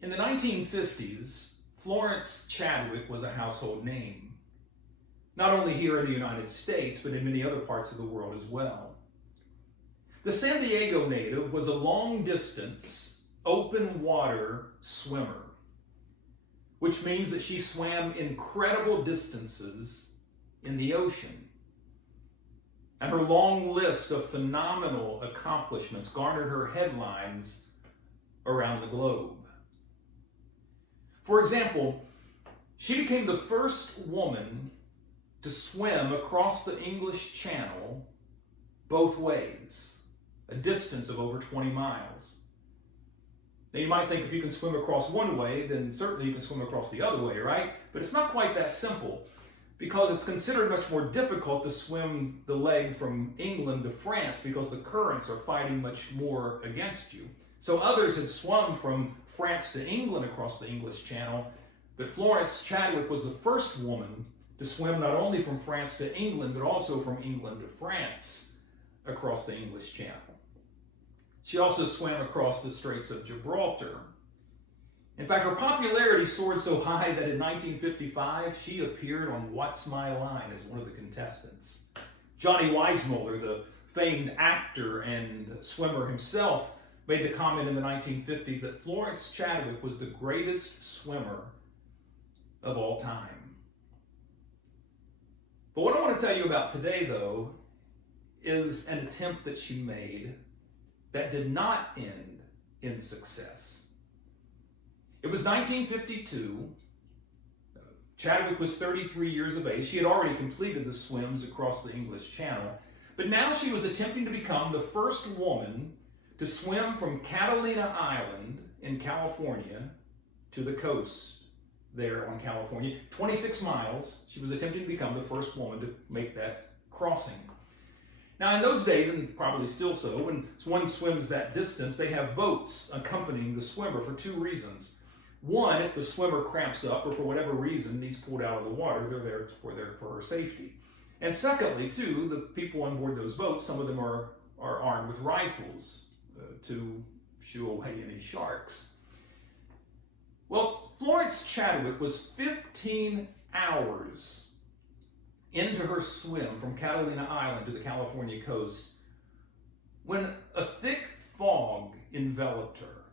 In the 1950s, Florence Chadwick was a household name, not only here in the United States, but in many other parts of the world as well. The San Diego native was a long-distance, open-water swimmer, which means that she swam incredible distances in the ocean. And her long list of phenomenal accomplishments garnered her headlines around the globe. For example, she became the first woman to swim across the English Channel both ways, a distance of over 20 miles. Now you might think if you can swim across one way, then certainly you can swim across the other way, right? But it's not quite that simple, because it's considered much more difficult to swim the leg from England to France because the currents are fighting much more against you. So others had swum from France to England across the English Channel, but Florence Chadwick was the first woman to swim not only from France to England, but also from England to France across the English Channel. She also swam across the Straits of Gibraltar. In fact, her popularity soared so high that in 1955, she appeared on What's My Line as one of the contestants. Johnny Weissmuller, the famed actor and swimmer himself, made the comment in the 1950s that Florence Chadwick was the greatest swimmer of all time. But what I want to tell you about today, though, is an attempt that she made that did not end in success. It was 1952. Chadwick was 33 years of age. She had already completed the swims across the English Channel, but now she was attempting to become the first woman to swim from Catalina Island in California to the coast there on California. 26 miles. She was attempting to become the first woman to make that crossing. Now in those days, and probably still so, when one swims that distance, they have boats accompanying the swimmer for two reasons. One, if the swimmer cramps up or for whatever reason needs pulled out of the water, they're there for her safety. And secondly, too, the people on board those boats, some of them are armed with rifles to shoo away any sharks. Well, Florence Chadwick was 15 hours into her swim from Catalina Island to the California coast when a thick fog enveloped her.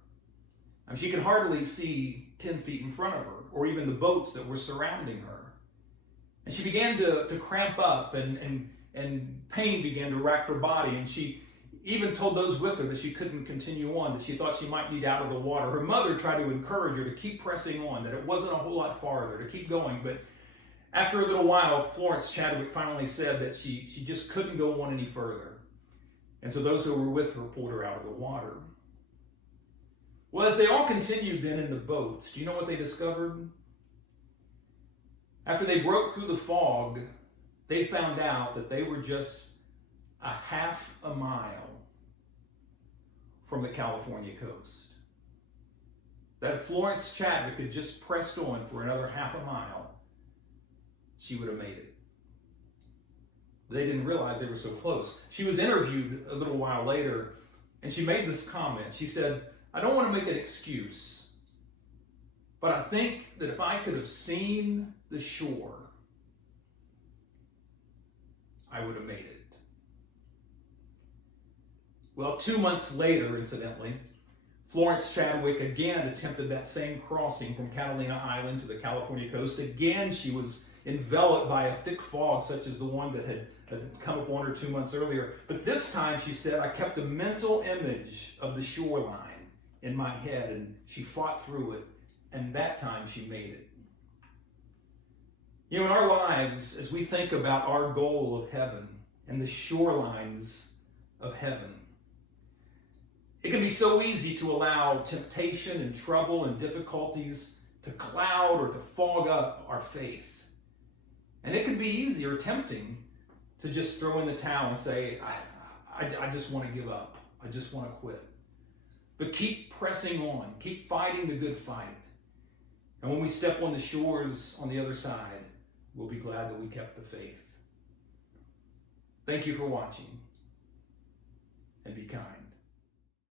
She could hardly see 10 feet in front of her, or even the boats that were surrounding her. And she began to cramp up, and pain began to rack her body, and she even told those with her that she couldn't continue on, that she thought she might need out of the water. Her mother tried to encourage her to keep pressing on, that it wasn't a whole lot farther, to keep going. But after a little while, Florence Chadwick finally said that she just couldn't go on any further. And so those who were with her pulled her out of the water. Well, as they all continued then in the boats, do you know what they discovered? After they broke through the fog, they found out that they were just a half a mile from the California coast. That if Florence Chadwick had just pressed on for another half a mile, she would have made it. They didn't realize they were so close. She was interviewed a little while later, and she made this comment. She said, "I don't want to make an excuse, but I think that if I could have seen the shore, I would have made it." Well, 2 months later, incidentally, Florence Chadwick again attempted that same crossing from Catalina Island to the California coast. Again, she was enveloped by a thick fog such as the one that had come upon her 2 months earlier. But this time, she said, "I kept a mental image of the shoreline in my head," and she fought through it, and that time she made it. You know, in our lives, as we think about our goal of heaven and the shorelines of heaven, it can be so easy to allow temptation and trouble and difficulties to cloud or to fog up our faith. And it can be easy or tempting to just throw in the towel and say, I just want to give up. I just want to quit. But keep pressing on. Keep fighting the good fight. And when we step on the shores on the other side, we'll be glad that we kept the faith. Thank you for watching, and be kind.